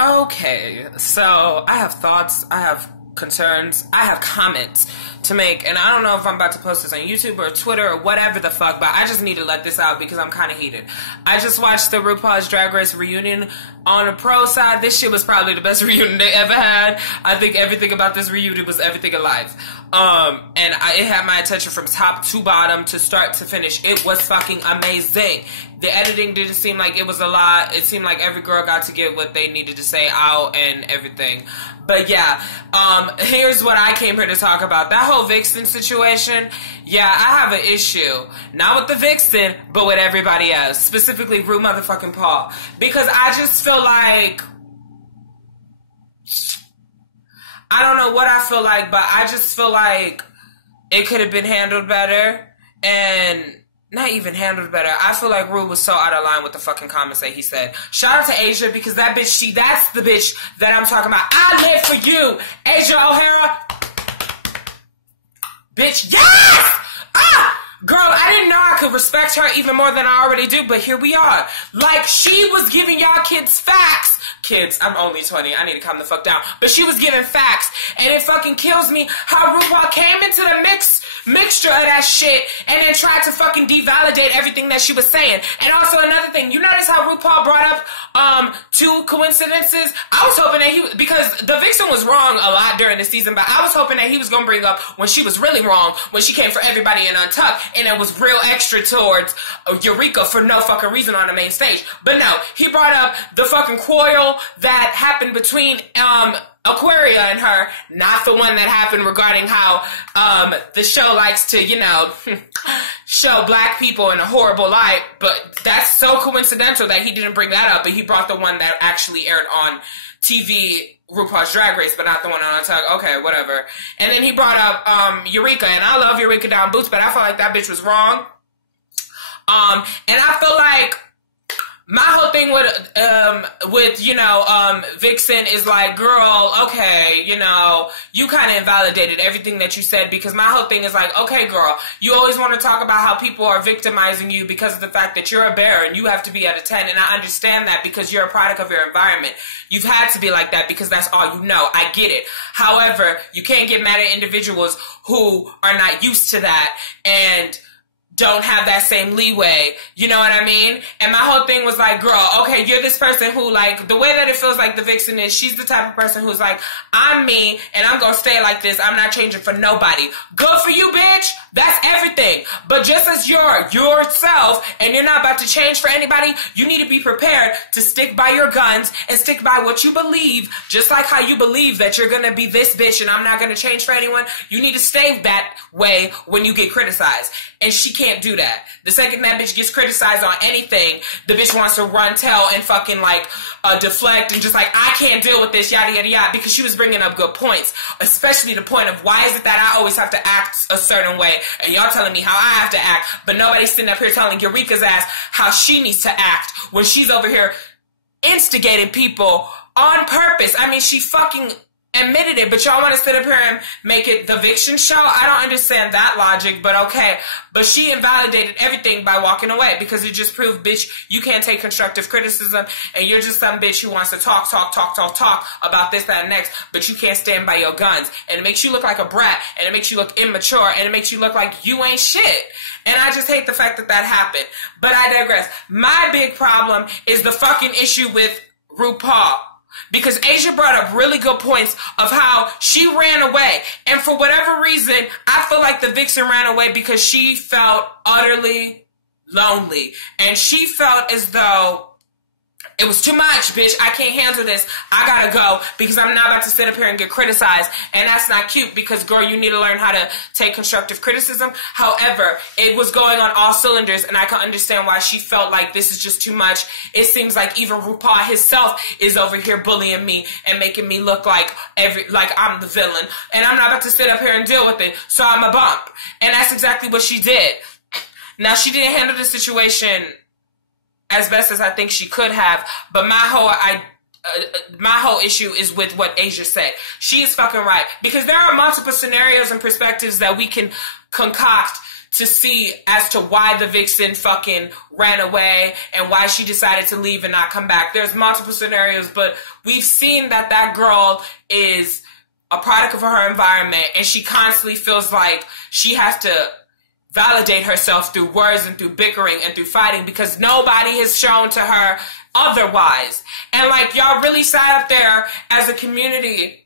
Okay, so I have thoughts, I have concerns, I have comments to make, and I don't know if I'm about to post this on YouTube or Twitter or whatever the fuck, but I just need to let this out because I'm kind of heated. I just watched the RuPaul's Drag Race reunion. On the pro side, this shit was probably the best reunion they ever had. I think everything about this reunion was everything alive. It had my attention from top to bottom, to start to finish. It was fucking amazing. The editing didn't seem like it was a lot. It seemed like every girl got to get what they needed to say out and everything. But yeah, here's what I came here to talk about. That whole Vixen situation, yeah, I have an issue. Not with the Vixen, but with everybody else. Specifically, Ru motherfucking Paul. Because I just feel like, I don't know what I feel like, but I just feel like it could have been handled better. And not even handled better. I feel like Ru was so out of line with the fucking comments that he said. Shout out to Asia, because that bitch, that's the bitch that I'm talking about. I live for you, Asia O'Hara. Bitch, yes! Girl, I didn't know I could respect her even more than I already do, but here we are. Like, she was giving y'all kids facts. Kids, I'm only 20. I need to calm the fuck down. But she was giving facts, and it fucking kills me how RuPaul came into the mixture of that shit and then tried to fucking devalidate everything that she was saying. And also another thing, you notice how RuPaul brought up two coincidences? I was hoping that because the Vixen was wrong a lot during the season, but I was hoping that he was going to bring up when she was really wrong, when she came for everybody in Untucked, and it was real extra towards Eureka for no fucking reason on the main stage. But no, he brought up the fucking quarrel that happened between Aquaria and her, not the one that happened regarding how the show likes to, show black people in a horrible light. But that's so coincidental that he didn't bring that up, but he brought the one that actually aired on TV, RuPaul's Drag Race, but not the one on Untucked. Okay, whatever. And then he brought up Eureka, and I love Eureka down boots, but I feel like that bitch was wrong. And I feel like my whole thing with Vixen is like, girl, okay, you kind of invalidated everything that you said, because my whole thing is like, okay, girl, you always want to talk about how people are victimizing you because of the fact that you're a bear and you have to be at a 10, and I understand that because you're a product of your environment. You've had to be like that because that's all you know. I get it. However, you can't get mad at individuals who are not used to that and don't have that same leeway, you know what I mean? And my whole thing was like, girl, okay, you're this person who, like, the way that it feels like the Vixen is, she's the type of person who's like, I'm me, and I'm gonna stay like this, I'm not changing for nobody. Good for you, bitch! That's everything. But just as you're yourself, and you're not about to change for anybody, you need to be prepared to stick by your guns, and stick by what you believe, just like how you believe that you're gonna be this bitch, and I'm not gonna change for anyone. You need to stay that way when you get criticized. And she can't do that. The second that bitch gets criticized on anything, the bitch wants to run, tell, and fucking deflect, and just like, I can't deal with this, yada, yada, yada, because she was bringing up good points, especially the point of, why is it that I always have to act a certain way, and y'all telling me how I have to act, but nobody's sitting up here telling Eureka's ass how she needs to act when she's over here instigating people on purpose. I mean, she fucking admitted it, but y'all want to sit up here and make it the Vixen show? I don't understand that logic, but okay. But she invalidated everything by walking away, because it just proved, bitch, you can't take constructive criticism, and you're just some bitch who wants to talk about this, that, and next, but you can't stand by your guns. And it makes you look like a brat, and it makes you look immature, and it makes you look like you ain't shit. And I just hate the fact that that happened. But I digress. My big problem is the fucking issue with RuPaul. Because Asia brought up really good points of how she ran away. And for whatever reason, I feel like the Vixen ran away because she felt utterly lonely. And she felt as though it was too much, bitch. I can't handle this. I gotta go, because I'm not about to sit up here and get criticized. And that's not cute, because, girl, you need to learn how to take constructive criticism. However, it was going on all cylinders, and I can understand why she felt like this is just too much. It seems like even RuPaul himself is over here bullying me and making me look like I'm the villain. And I'm not about to sit up here and deal with it, so I'm a bump. And that's exactly what she did. Now, she didn't handle the situation as best as I think she could have, but my whole issue is with what Asia said. She is fucking right, because there are multiple scenarios and perspectives that we can concoct to see as to why the vixen fucking ran away and why she decided to leave and not come back. There's multiple scenarios, but we've seen that that girl is a product of her environment, and she constantly feels like she has to validate herself through words and through bickering and through fighting because nobody has shown to her otherwise. And like, y'all really sat up there as a community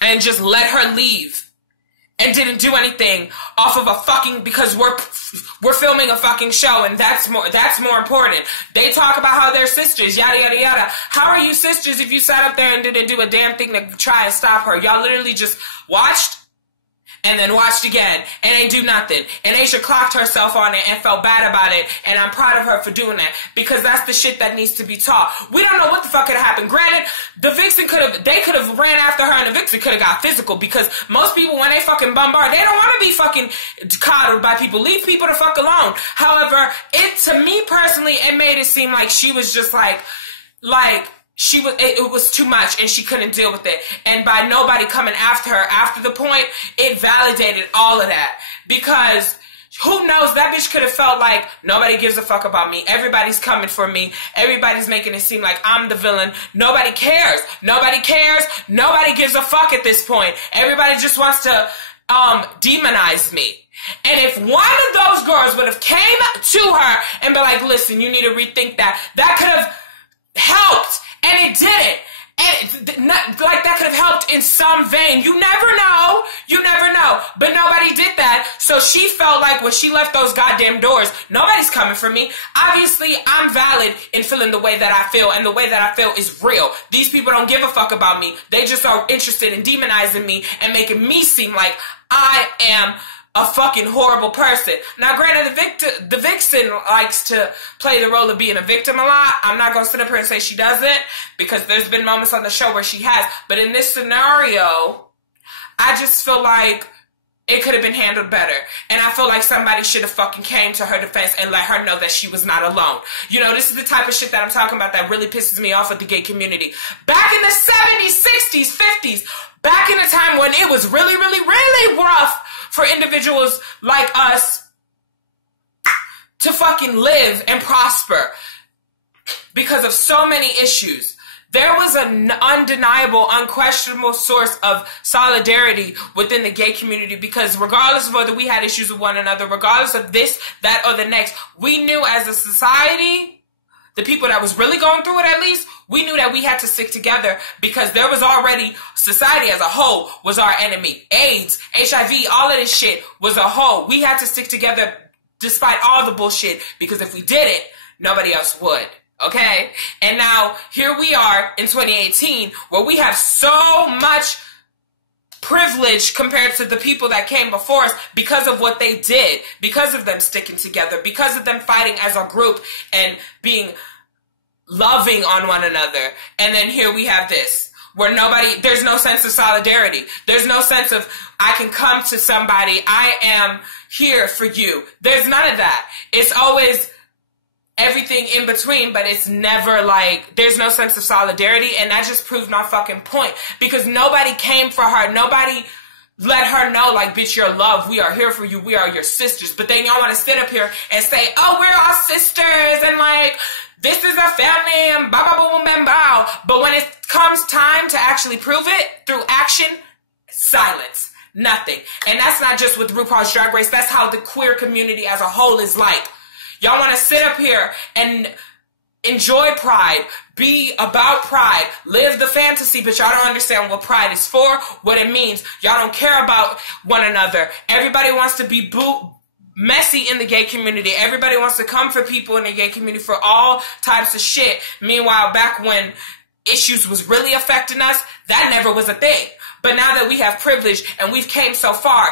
and just let her leave and didn't do anything off of a fucking, because we're filming a fucking show, and that's more important. They talk about how they're sisters, yada yada yada. How are you sisters if you sat up there and didn't do a damn thing to try and stop her? Y'all literally just watched and then watched again and ain't do nothing. And Asia clocked herself on it and felt bad about it, and I'm proud of her for doing that, because that's the shit that needs to be taught. We don't know what the fuck could have happened. Granted, the vixen they could have ran after her, and the vixen could have got physical, because most people, when they fucking bombard, they don't want to be fucking coddled by people. Leave people the fuck alone. However, to me personally, it made it seem like she was just like it was too much and she couldn't deal with it. And by nobody coming after her after the point, it validated all of that. Because who knows, that bitch could have felt like nobody gives a fuck about me. Everybody's coming for me. Everybody's making it seem like I'm the villain. Nobody cares. Nobody cares. Nobody gives a fuck at this point. Everybody just wants to demonize me. And if one of those girls would have came to her and been like, listen, you need to rethink that, that could have helped. And it didn't. And like, that could have helped in some vein. You never know. You never know. But nobody did that. So she felt like when she left those goddamn doors, nobody's coming for me. Obviously, I'm valid in feeling the way that I feel, and the way that I feel is real. These people don't give a fuck about me. They just are interested in demonizing me and making me seem like I am a fucking horrible person. Now, granted, the vixen likes to play the role of being a victim a lot. I'm not going to sit up here and say she doesn't, because there's been moments on the show where she has. But in this scenario, I just feel like it could have been handled better. And I feel like somebody should have fucking came to her defense and let her know that she was not alone. You know, this is the type of shit that I'm talking about that really pisses me off with the gay community. Back in the 70s, 60s, 50s, back in a time when it was really, really, really rough for individuals like us to fucking live and prosper because of so many issues. There was an undeniable, unquestionable source of solidarity within the gay community, because regardless of whether we had issues with one another, regardless of this, that, or the next, we knew as a society, the people that was really going through it at least, we knew that we had to stick together, because there was already, society as a whole was our enemy. AIDS, HIV, all of this shit was a whole. We had to stick together despite all the bullshit, because if we didn't, nobody else would. Okay? And now, here we are in 2018, where we have so much privilege compared to the people that came before us because of what they did, because of them sticking together, because of them fighting as a group and being loving on one another. And then here we have this, where there's no sense of solidarity. There's no sense of, I can come to somebody, I am here for you. There's none of that. It's always everything in between, but it's never like, there's no sense of solidarity, and that just proved my fucking point, because nobody came for her. Nobody let her know, like, bitch, you're loved. We are here for you. We are your sisters. But then y'all want to sit up here and say, oh, we're all sisters, and like, this is a family, and blah, blah, blah, blah, blah. But when it comes time to actually prove it through action, silence. Nothing. And that's not just with RuPaul's Drag Race. That's how the queer community as a whole is like. Y'all want to sit up here and enjoy pride, be about pride, live the fantasy, but y'all don't understand what pride is for, what it means. Y'all don't care about one another. Everybody wants to be messy in the gay community. Everybody wants to come for people in the gay community for all types of shit. Meanwhile, back when issues was really affecting us, that never was a thing. But now that we have privilege and we've came so far,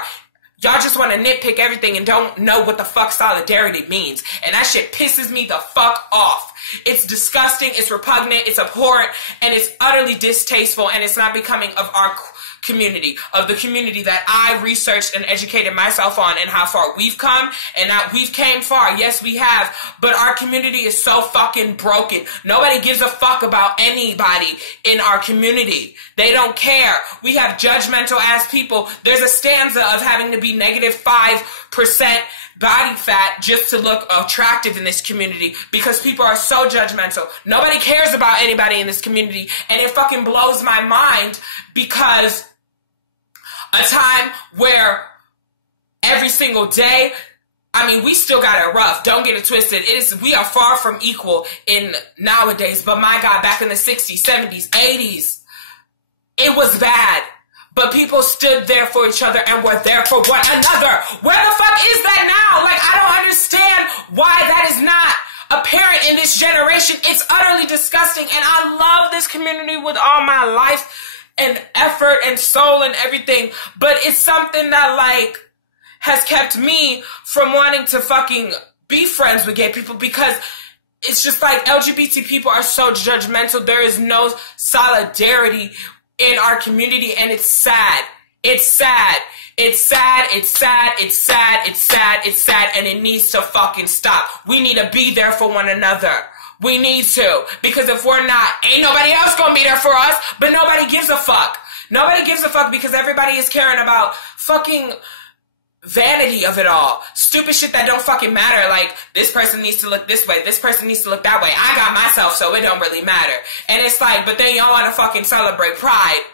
y'all just want to nitpick everything and don't know what the fuck solidarity means. And that shit pisses me the fuck off. It's disgusting, it's repugnant, it's abhorrent, and it's utterly distasteful, and it's not becoming of our community, of the community that I researched and educated myself on, and how far we've come, and that we've came far. Yes, we have, but our community is so fucking broken. Nobody gives a fuck about anybody in our community. They don't care. We have judgmental ass people. There's a stanza of having to be -5% body fat just to look attractive in this community, because people are so judgmental. Nobody cares about anybody in this community, and it fucking blows my mind, because a time where every single day, I mean, we still got it rough. Don't get it twisted. We are far from equal in nowadays, but my God, back in the 60s, 70s, 80s, it was bad. But people stood there for each other and were there for one another. Where the fuck is that now? Like, I don't understand why that is not apparent in this generation. It's utterly disgusting. And I love this community with all my life and effort and soul and everything. But it's something that, like, has kept me from wanting to fucking be friends with gay people, because it's just like LGBT people are so judgmental. There is no solidarity in our community, and it's sad. It's sad. It's sad. It's sad. It's sad. It's sad. It's sad. And it needs to fucking stop. We need to be there for one another. We need to. Because if we're not, ain't nobody else gonna be there for us, but nobody gives a fuck. Nobody gives a fuck, because everybody is caring about fucking vanity of it all. Stupid shit that don't fucking matter. Like, this person needs to look this way, this person needs to look that way. I got myself, so it don't really matter. And it's like, but then y'all want to fucking celebrate Pride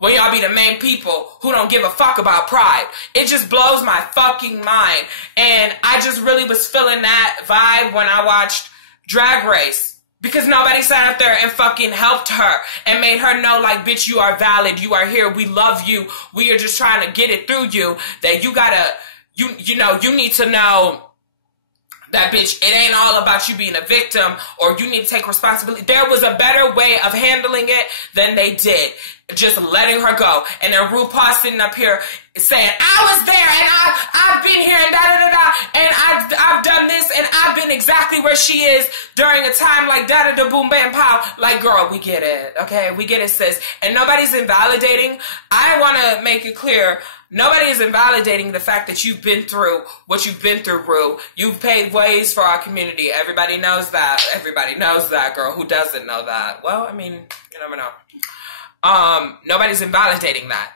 when y'all be the main people who don't give a fuck about Pride. It just blows my fucking mind. And I just really was feeling that vibe when I watched Drag Race. Because nobody sat up there and fucking helped her and made her know, like, bitch, you are valid. You are here. We love you. We are just trying to get it through you. That you gotta, you know, you need to know that, bitch, it ain't all about you being a victim, or you need to take responsibility. There was a better way of handling it than they did. Just letting her go. And then RuPaul sitting up here saying, I was there, and I've been here, and da-da-da-da, and I've done this, and I've been exactly where she is during a time like da-da-da-boom, bam, pow. Like, girl, we get it, okay? We get it, sis. And nobody's invalidating. I want to make it clear, nobody is invalidating the fact that you've been through what you've been through, Ru. You've paved ways for our community. Everybody knows that. Everybody knows that, girl. Who doesn't know that? Well, I mean, you never know. Nobody's invalidating that.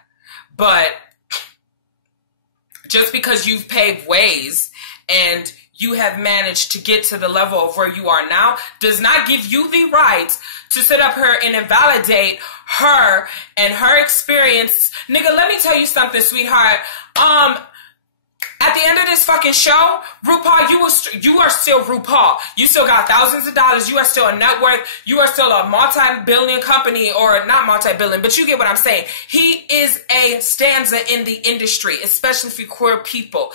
But just because you've paved ways and you have managed to get to the level of where you are now does not give you the right to sit up here and invalidate her and her experience. Nigga, let me tell you something, sweetheart. At the end of this fucking show, RuPaul, you are still RuPaul. You still got thousands of dollars. You are still a net worth. You are still a multi-billion company, or not multi-billion, but you get what I'm saying. He is a stanza in the industry, especially for queer people.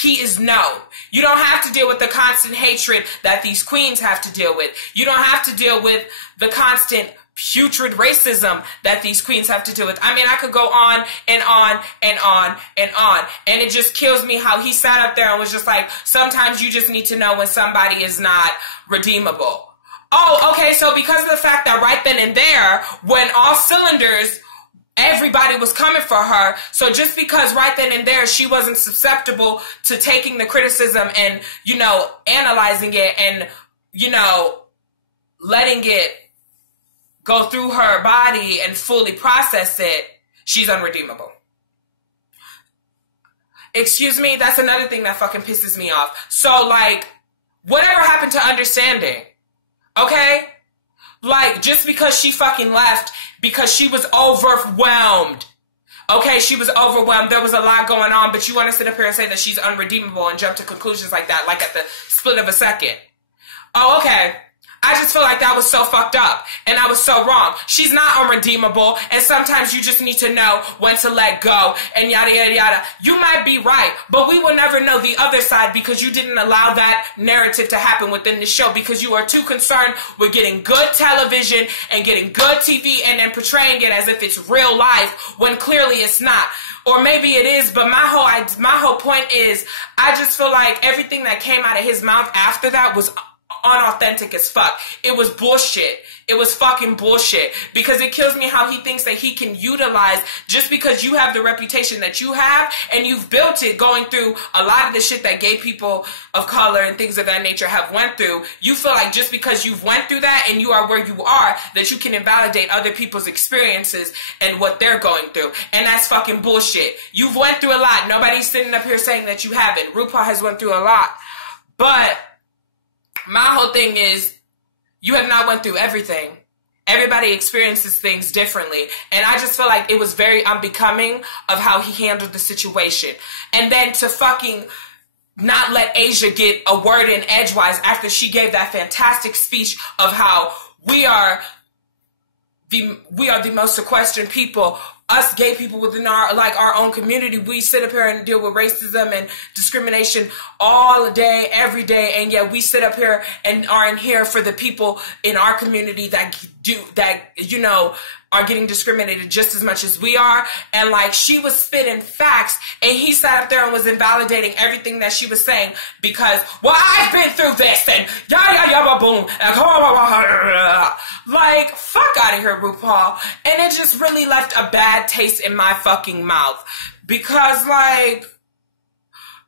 He is known. You don't have to deal with the constant hatred that these queens have to deal with. You don't have to deal with the constant putrid racism that these queens have to deal with. I mean, I could go on and on and on and on. And it just kills me how he sat up there and was just like, sometimes you just need to know when somebody is not redeemable. Oh, okay, so because of the fact that right then and there, when all cylinders, everybody was coming for her, so just because right then and there she wasn't susceptible to taking the criticism and, you know, analyzing it and, you know, letting it go through her body and fully process it, she's unredeemable. Excuse me, that's another thing that fucking pisses me off. So, like, whatever happened to understanding? Okay? Like, just because she fucking left because she was overwhelmed. Okay, she was overwhelmed. There was a lot going on, but you want to sit up here and say that she's unredeemable and jump to conclusions like that, like at the split of a second. Oh, okay. I just feel like that was so fucked up, and I was so wrong. She's not unredeemable, and sometimes you just need to know when to let go, and yada, yada, yada. You might be right, but we will never know the other side because you didn't allow that narrative to happen within the show, because you are too concerned with getting good television and getting good TV and then portraying it as if it's real life when clearly it's not. Or maybe it is, but my whole point is, I just feel like everything that came out of his mouth after that was unauthentic as fuck. It was bullshit. It was fucking bullshit, because it kills me how he thinks that he can utilize, just because you have the reputation that you have and you've built it going through a lot of the shit that gay people of color and things of that nature have went through. You feel like just because you've went through that and you are where you are, that you can invalidate other people's experiences and what they're going through. And that's fucking bullshit. You've went through a lot. Nobody's sitting up here saying that you haven't. RuPaul has went through a lot. But my whole thing is, you have not went through everything. Everybody experiences things differently. And I just feel like it was very unbecoming of how he handled the situation. And then to fucking not let Asia get a word in edgewise after she gave that fantastic speech of how we are the most sequestered people. Us gay people within our own community, we sit up here and deal with racism and discrimination all day, every day, and yet we sit up here and are in here for the people in our community that are getting discriminated just as much as we are. And like, she was spitting facts, and he sat up there and was invalidating everything that she was saying, because, well, I've been through this, and boom, like, fuck out of here, RuPaul. And it just really left a bad taste in my fucking mouth, because, like,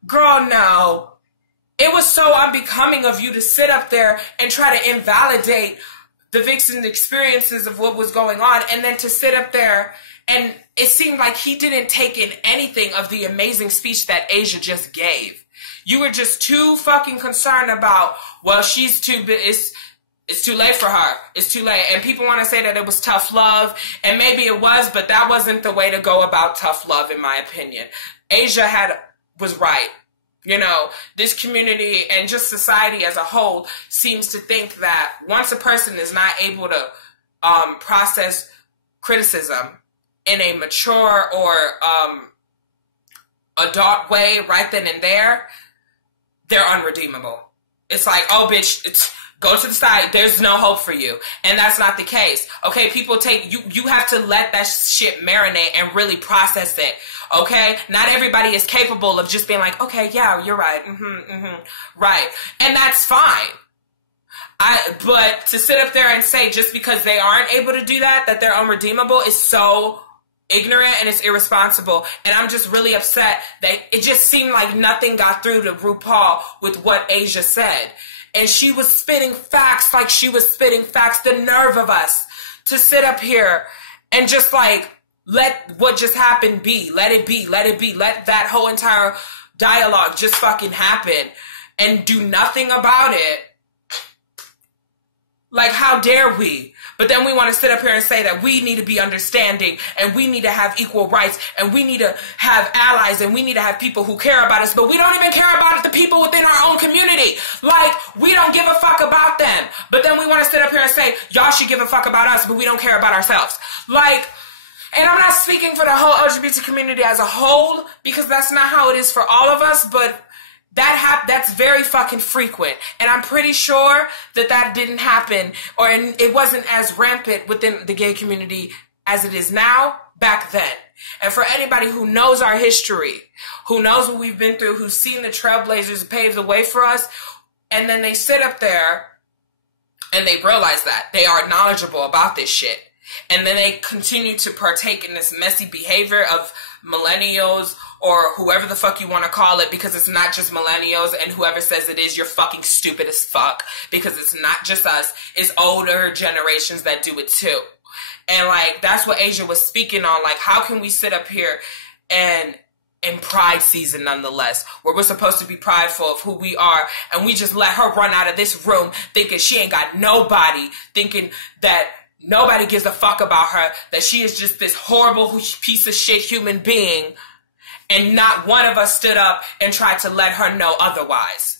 girl, no. It was so unbecoming of you to sit up there and try to invalidate the Vixen's experiences of what was going on, and then to sit up there, and it seemed like he didn't take in anything of the amazing speech that Asia just gave. You were just too fucking concerned about, well, she's too, it's too late for her. It's too late. And people want to say that it was tough love, and maybe it was, but that wasn't the way to go about tough love, in my opinion. Asia was right. You know, this community and just society as a whole seems to think that once a person is not able to process criticism in a mature or adult way right then and there, they're unredeemable. It's like, oh, bitch, go to the side. There's no hope for you. And that's not the case. Okay, people you have to let that shit marinate and really process it. Okay? Not everybody is capable of just being like, okay, yeah, you're right. Right. And that's fine. But to sit up there and say just because they aren't able to do that they're unredeemable is so ignorant and it's irresponsible. And I'm just really upset that it just seemed like nothing got through to RuPaul with what Asia said. And she was spitting facts like she was spitting facts. The nerve of us to sit up here and just like, let what just happened be. Let it be. Let it be. Let that whole entire dialogue just fucking happen and do nothing about it. Like, how dare we? But then we want to sit up here and say that we need to be understanding and we need to have equal rights and we need to have allies and we need to have people who care about us, but we don't even care about the people within our own community. Like, we don't give a fuck about them. But then we want to sit up here and say, y'all should give a fuck about us, but we don't care about ourselves. Like, and I'm not speaking for the whole LGBT community as a whole, because that's not how it is for all of us, but that's very fucking frequent. And I'm pretty sure that didn't happen, or it wasn't as rampant within the gay community as it is now back then. And for anybody who knows our history, who knows what we've been through, who's seen the trailblazers pave the way for us, and then they sit up there and they realize that they are knowledgeable about this shit. And then they continue to partake in this messy behavior of millennials or whoever the fuck you want to call it, because it's not just millennials, and whoever says it is, you're fucking stupid as fuck, because it's not just us, it's older generations that do it too. And like, that's what Asia was speaking on. Like, how can we sit up here and in Pride season nonetheless, where we're supposed to be prideful of who we are, and we just let her run out of this room thinking she ain't got nobody, thinking that nobody gives a fuck about her, that she is just this horrible piece of shit human being, and not one of us stood up and tried to let her know otherwise.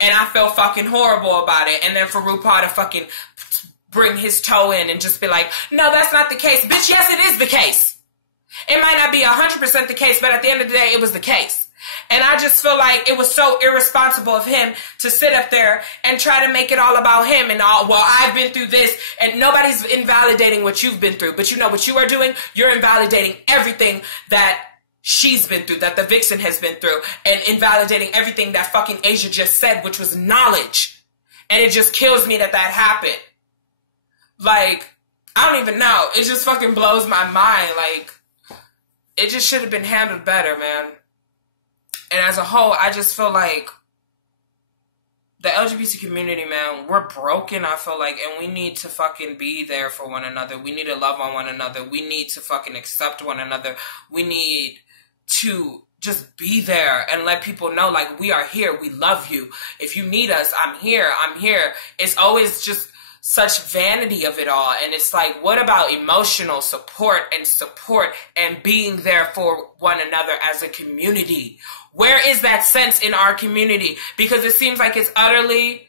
And I felt fucking horrible about it. And then for RuPaul to fucking bring his toe in and just be like, no, that's not the case. Bitch, yes, it is the case. It might not be 100% the case, but at the end of the day, it was the case. And I just feel like it was so irresponsible of him to sit up there and try to make it all about him and all, well, I've been through this, and nobody's invalidating what you've been through. But you know what you are doing? You're invalidating everything that she's been through, that the Vixen has been through, and invalidating everything that fucking Asia just said, which was knowledge. And it just kills me that happened. Like, I don't even know. It just fucking blows my mind. Like, it just should have been handled better, man. And as a whole, I just feel like the LGBT community, man, we're broken, I feel like, and we need to fucking be there for one another. We need to love on one another. We need to fucking accept one another. We need to just be there and let people know, like, we are here. We love you. If you need us, I'm here. I'm here. It's always just such vanity of it all. And it's like, what about emotional support and being there for one another as a community? Where is that sense in our community? Because it seems like it's utterly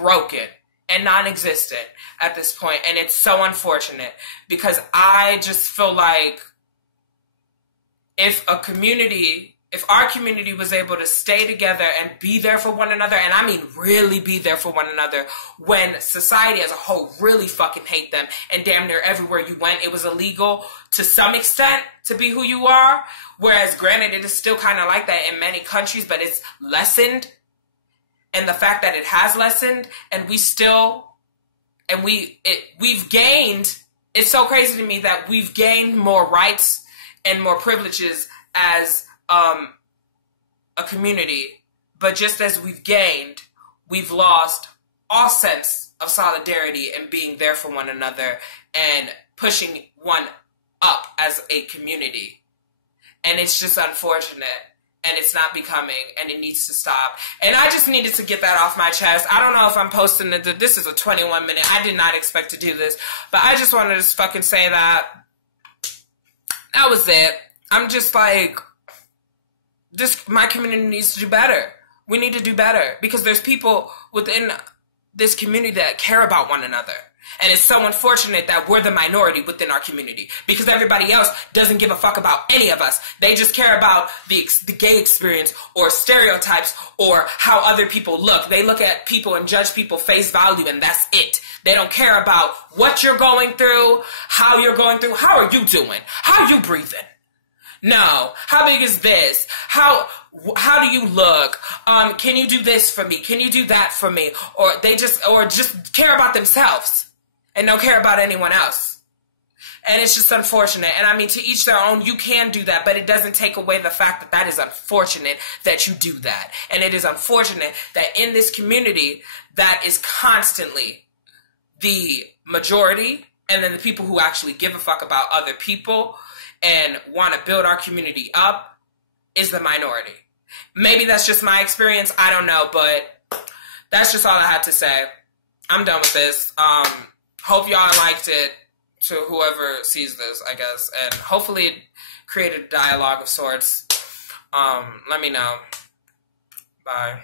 broken and non-existent at this point. And it's so unfortunate because I just feel like if our community was able to stay together and be there for one another, and I mean really be there for one another, when society as a whole really fucking hate them, and damn near everywhere you went, it was illegal to some extent to be who you are, whereas granted it is still kind of like that in many countries, but it's lessened, and the fact that it has lessened, and we've gained, it's so crazy to me that we've gained more rights and more privileges as a community, but just as we've gained, we've lost all sense of solidarity and being there for one another and pushing one up as a community. And it's just unfortunate, and it's not becoming, and it needs to stop. And I just needed to get that off my chest. I don't know if I'm posting it. This is a 21-minute. I did not expect to do this, but I just wanted to fucking say that. That was it. I'm just like, my community needs to do better. We need to do better because there's people within this community that care about one another. And it's so unfortunate that we're the minority within our community because everybody else doesn't give a fuck about any of us. They just care about the gay experience or stereotypes or how other people look. They look at people and judge people face value, and that's it. They don't care about what you're going through, how you're going through, how are you doing, how are you breathing. No. How big is this? How do you look? Can you do this for me? Can you do that for me? Or just care about themselves and don't care about anyone else. And it's just unfortunate. And I mean, to each their own, you can do that, but it doesn't take away the fact that is unfortunate that you do that. And it is unfortunate that in this community, that is constantly the majority, and then the people who actually give a fuck about other people and want to build our community up is the minority. Maybe that's just my experience. I don't know, but that's just all I had to say. I'm done with this. Hope y'all liked it, to whoever sees this, I guess. And hopefully it created a dialogue of sorts. Let me know. Bye.